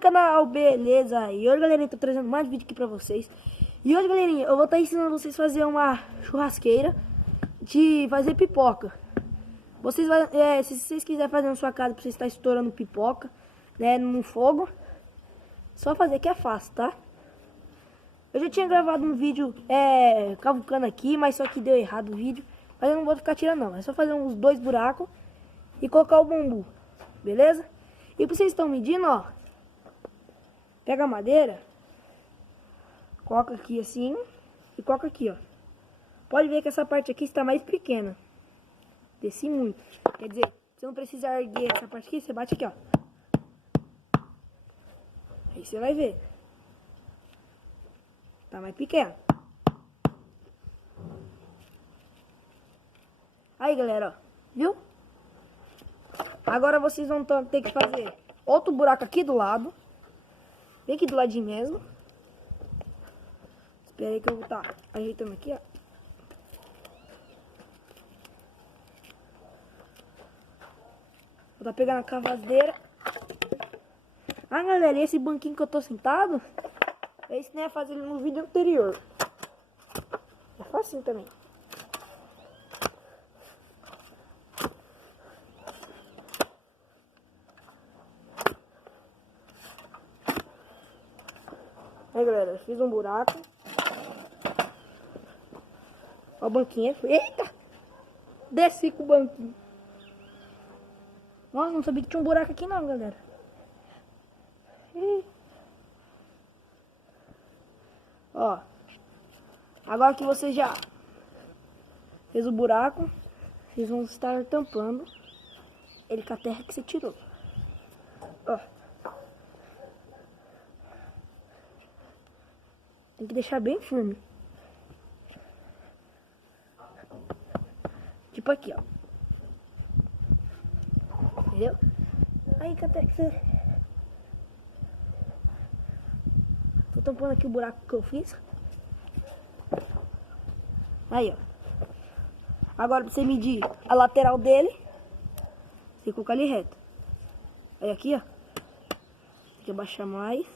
no canal, beleza? E hoje, galerinha, tô trazendo mais vídeo aqui pra vocês. E hoje, galerinha, eu vou estar ensinando vocês a fazer uma churrasqueira de fazer pipoca. Vocês se vocês quiserem fazer na sua casa pra você estar estourando pipoca, né, no fogo, só fazer que é fácil, tá? Eu já tinha gravado um vídeo cavucando aqui, mas só que deu errado o vídeo. Mas eu não vou ficar tirando não, é só fazer uns 2 buracos e colocar o bambu, beleza? E pra vocês estão medindo, ó, pega a madeira, coloca aqui assim e coloca aqui, ó. Pode ver que essa parte aqui está mais pequena. Desci muito. Quer dizer, você não precisa erguer essa parte aqui, você bate aqui, ó. Aí você vai ver. Tá mais pequeno. Aí, galera, ó. Viu? Agora vocês vão ter que fazer outro buraco aqui do lado. Bem aqui do ladinho mesmo. Espera aí que eu vou estar ajeitando aqui, ó. Vou estar pegando a cavadeira. Ah, galera, e esse banquinho que eu tô sentado, eu ensinei a fazer ele no vídeo anterior. É facinho também. Aí, galera, eu fiz um buraco. Ó o banquinho. Eita! Desci com o banquinho. Nossa, não sabia que tinha um buraco aqui não, galera. Ó. Agora que você já fez o buraco, vocês vão estar tampando ele com a terra que você tirou. Ó. Tem que deixar bem firme. Tipo aqui, ó. Entendeu? Aí, até que você... Tô tampando aqui o buraco que eu fiz. Aí, ó. Agora, pra você medir a lateral dele, você colocar ali reto. Aí, aqui, ó. Tem que abaixar mais.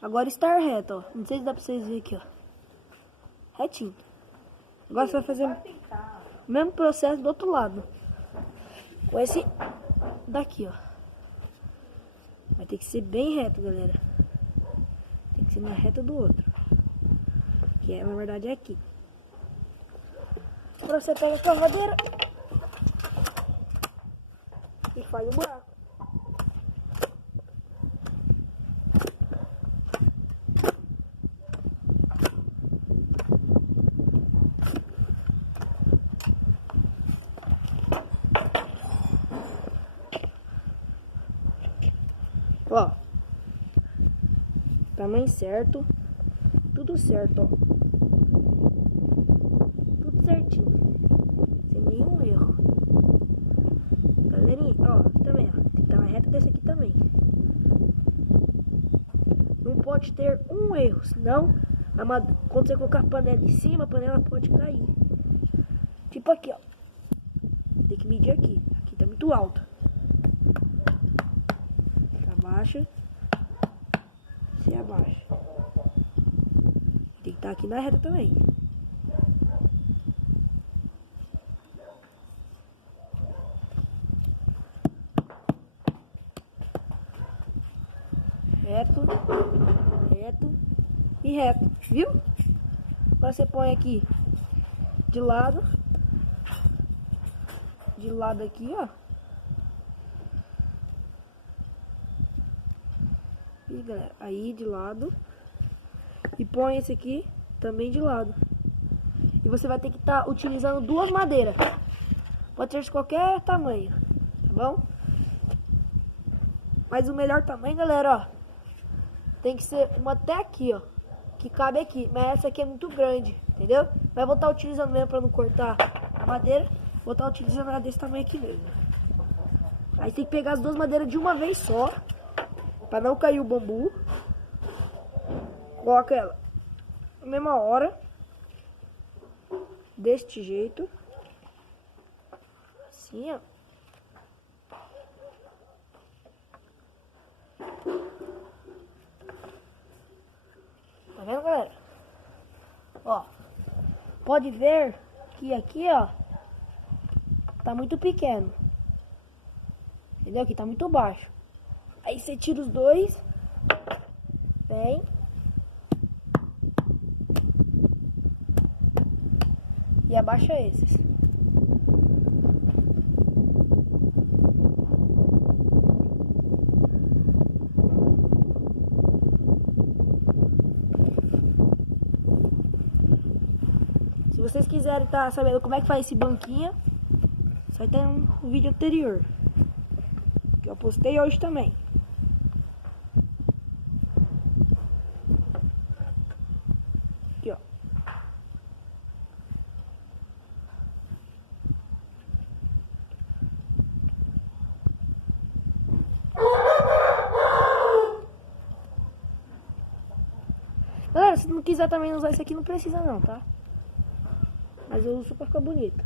Agora, estar reto, ó. Não sei se dá pra vocês verem aqui, ó. Retinho. Agora, você vai fazer o mesmo processo do outro lado. Com esse daqui, ó. Vai ter que ser bem reto, galera. Tem que ser na reta do outro. Que na verdade é aqui. Agora você pega a cavadeira e faz o buraco. Ó, tamanho certo, tudo certo, ó, tudo certinho, sem nenhum erro. Galerinha, ó, aqui também, ó, tem que estar na reta desse aqui também. Não pode ter um erro, senão quando você colocar a panela em cima, a panela pode cair. Tipo aqui, ó, tem que medir aqui, aqui tá muito alto. Abaixa, se abaixa. Tem que estar aqui na reta também. Reto, reto e reto, viu? Agora você põe aqui de lado aqui, ó. E, galera, aí de lado. E põe esse aqui também de lado. E você vai ter que estar utilizando 2 madeiras. Pode ser de qualquer tamanho, tá bom? Mas o melhor tamanho, galera, ó, tem que ser uma até aqui, ó, que cabe aqui. Mas essa aqui é muito grande, entendeu? Mas vou estar utilizando mesmo pra não cortar a madeira. Vou estar utilizando ela desse tamanho aqui mesmo. Aí tem que pegar as 2 madeiras de uma vez só, para não cair o bambu. Coloca ela na mesma hora. Deste jeito. Assim, ó. vendo, galera? Ó, pode ver que aqui, ó, tá muito pequeno. Entendeu? Aqui tá muito baixo. Aí você tira os dois, vem. E abaixa esses. Se vocês quiserem estar sabendo como é que faz esse banquinho, só tem um vídeo anterior que eu postei hoje também. Aqui, ó. Galera, se não quiser também usar isso aqui, não precisa não, tá? Mas eu uso pra ficar bonito.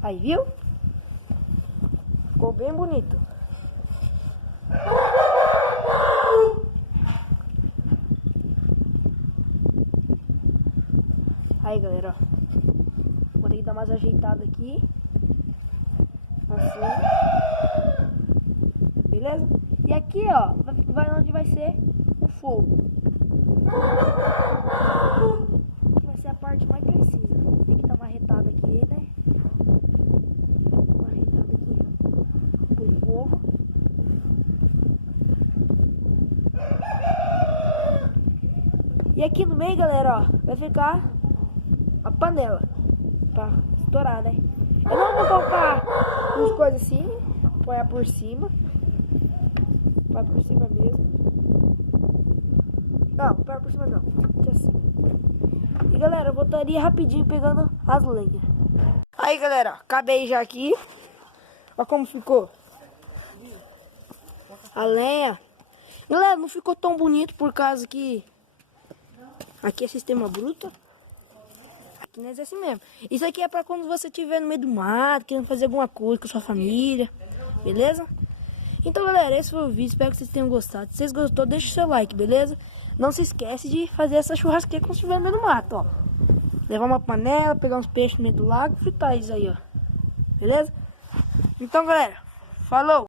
Aí, viu? Ficou bem bonito. Aí, galera, ó. Vou ter que dar mais ajeitada aqui. Assim. Beleza? E aqui, ó, vai onde vai ser o fogo. Vai ser a parte mais precisa. Tem que dar uma arretada aqui, né? Uma arretada aqui pro fogo. E aqui no meio, galera, ó, vai ficar a panela pra estourar, né? Eu não vou colocar uns coisas assim, apoiar por cima. Vai por cima mesmo. Não, põe por cima não. Deixa assim. E galera, eu voltaria rapidinho pegando as lenhas. Aí, galera, acabei já aqui. Olha como ficou a lenha. Galera, não ficou tão bonito por causa que aqui é sistema bruto. Aqui não é assim mesmo. Isso aqui é pra quando você estiver no meio do mato, querendo fazer alguma coisa com a sua família. Beleza? Então, galera, esse foi o vídeo. Espero que vocês tenham gostado. Se vocês gostou, deixa o seu like, beleza? Não se esquece de fazer essa churrasqueira quando estiver no meio do mato, ó. Levar uma panela, pegar uns peixes no meio do lago e fritar isso aí, ó. Beleza? Então, galera, falou!